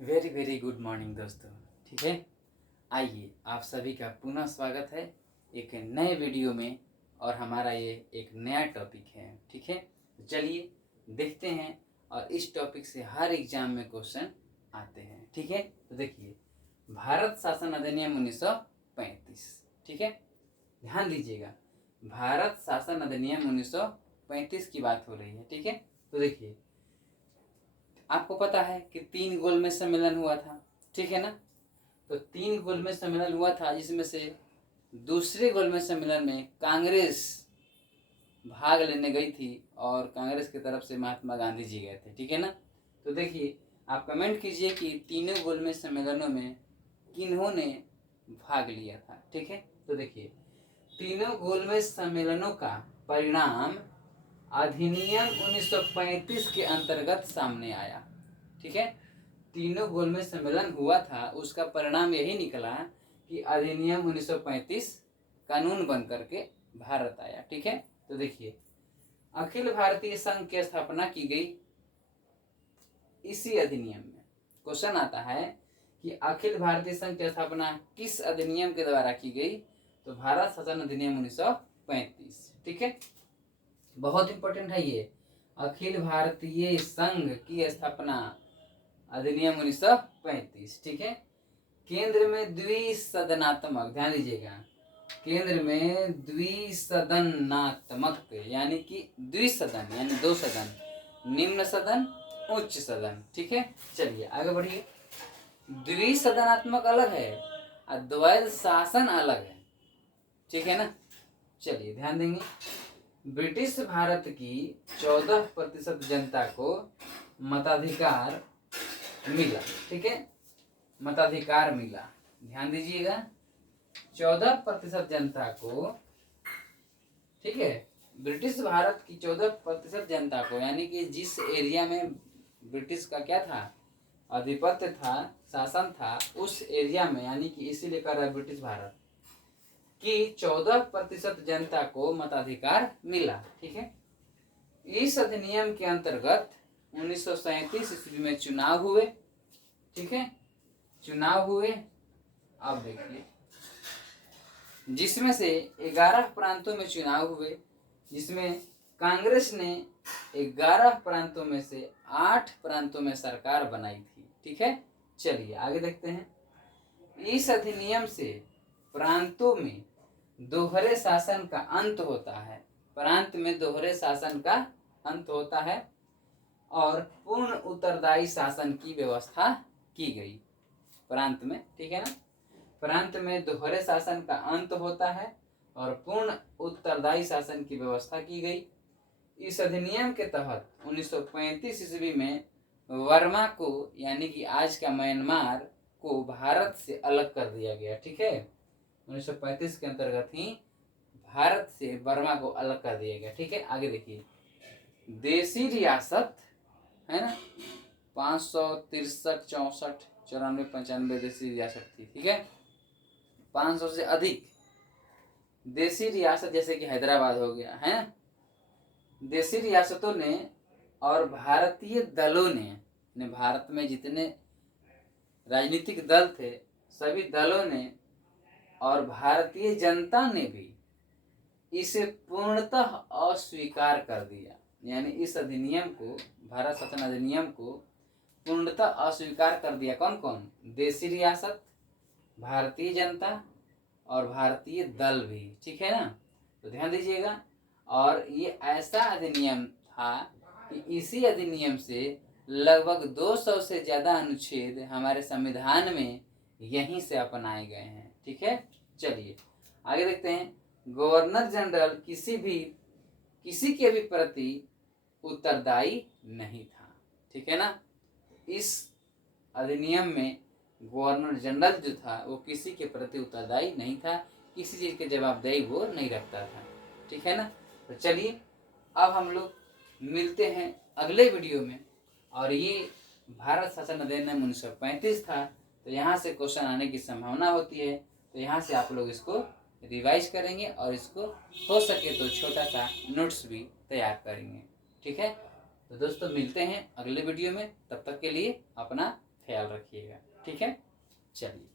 Very very good morning दोस्तों। ठीक है, आइए आप सभी का पुनः स्वागत है एक नए वीडियो में। और हमारा ये एक नया टॉपिक है। ठीक है, तो चलिए देखते हैं। और इस टॉपिक से हर एग्जाम में क्वेश्चन आते हैं। ठीक है, तो देखिए, भारत शासन अधिनियम 1935। ठीक है, ध्यान दीजिएगा, भारत शासन अधिनियम 1935 की बात हो रही है। ठीक है, तो देखिए, आपको पता है कि 3 गोलमेज सम्मेलन हुआ था। ठीक है ना, तो 3 गोलमेज सम्मेलन हुआ था, जिसमें से दूसरे गोलमेज सम्मेलन में कांग्रेस भाग लेने गई थी और कांग्रेस की तरफ से महात्मा गांधी जी गए थे। ठीक है ना, तो देखिए, आप कमेंट कीजिए कि तीनों गोलमेज सम्मेलनों में किन्होंने भाग लिया था। ठीक है, तो देखिए, तीनों गोलमेज सम्मेलनों का परिणाम अधिनियम 1935 के अंतर्गत सामने आया। ठीक है, तीनों गोलमेज सम्मेलन हुआ था, उसका परिणाम यही निकला कि अधिनियम 1935 कानून बन करके भारत आया। ठीक है, तो देखिए, अखिल भारतीय संघ की स्थापना की गई इसी अधिनियम में। क्वेश्चन आता है कि अखिल भारतीय संघ की स्थापना किस अधिनियम के द्वारा की गई, तो भारत शासन अधिनियम 1935। ठीक है, बहुत इंपॉर्टेंट है ये, अखिल भारतीय संघ की स्थापना अधिनियम 1935। ठीक है, केंद्र में द्विसदनात्मक, ध्यान दीजिएगा, केंद्र में द्विसदनात्मक यानी कि द्विसदन यानी 2 सदन, निम्न सदन उच्च सदन। ठीक है, चलिए आगे बढ़िए। द्विसदनात्मक अलग है और द्वैध शासन अलग है। ठीक है ना, चलिए ध्यान देंगे। ब्रिटिश भारत की 14% जनता को मताधिकार मिला। ठीक है, मताधिकार मिला, ध्यान दीजिएगा, 14% जनता को। ठीक है, ब्रिटिश भारत की 14% जनता को, यानी कि जिस एरिया में ब्रिटिश का क्या था, आधिपत्य था, शासन था, उस एरिया में, यानी कि इसीलिए कर रहा है ब्रिटिश भारत की 14% जनता को मताधिकार मिला। ठीक है, इस अधिनियम के अंतर्गत 1937 ईस्वी में चुनाव हुए। ठीक है, चुनाव हुए, अब देखिए, जिसमें से 11 प्रांतों में चुनाव हुए, जिसमें कांग्रेस ने 11 प्रांतों में से 8 प्रांतों में सरकार बनाई थी। ठीक है, चलिए आगे देखते हैं। इस अधिनियम से प्रांतों में दोहरे शासन का अंत होता है, प्रांत में दोहरे शासन का अंत होता है और पूर्ण उत्तरदायी शासन की व्यवस्था की गई प्रांत में। ठीक है ना, प्रांत में दोहरे शासन का अंत होता है और पूर्ण उत्तरदायी शासन की व्यवस्था की गई। इस अधिनियम के तहत 1935 ईस्वी में वर्मा को, यानी कि आज का म्यांमार को, भारत से अलग कर दिया गया। ठीक है, 1935 के अंतर्गत ही भारत से बर्मा को अलग कर दिया गया। ठीक है, आगे देखिए, देशी रियासत है ना, 563, 64, 94, 95 देशी रियासत थी। ठीक है, 500 से अधिक देशी रियासत, जैसे कि हैदराबाद हो गया है, देशी रियासतों ने और भारतीय दलों ने, भारत में जितने राजनीतिक दल थे, सभी दलों ने और भारतीय जनता ने भी इसे पूर्णतः अस्वीकार कर दिया। यानी इस अधिनियम को, भारत शासन अधिनियम को पूर्णतः अस्वीकार कर दिया। कौन कौन? देशी रियासत, भारतीय जनता और भारतीय दल भी। ठीक है ना, तो ध्यान दीजिएगा। और ये ऐसा अधिनियम था कि इसी अधिनियम से लगभग 200 से ज़्यादा अनुच्छेद हमारे संविधान में यहीं से अपनाए गए हैं। ठीक है, चलिए आगे देखते हैं। गवर्नर जनरल किसी के भी प्रति उत्तरदायी नहीं था। ठीक है ना, इस अधिनियम में गवर्नर जनरल जो था वो किसी के प्रति उत्तरदायी नहीं था, किसी चीज़ की जवाबदेही वो नहीं रखता था। ठीक है ना, तो चलिए अब हम लोग मिलते हैं अगले वीडियो में। और ये भारत शासन अधिनियम 1935 था, तो यहाँ से क्वेश्चन आने की संभावना होती है, तो यहाँ से आप लोग इसको रिवाइज करेंगे और इसको हो सके तो छोटा सा नोट्स भी तैयार करेंगे। ठीक है, तो दोस्तों मिलते हैं अगले वीडियो में, तब तक के लिए अपना ख्याल रखिएगा। ठीक है, चलिए।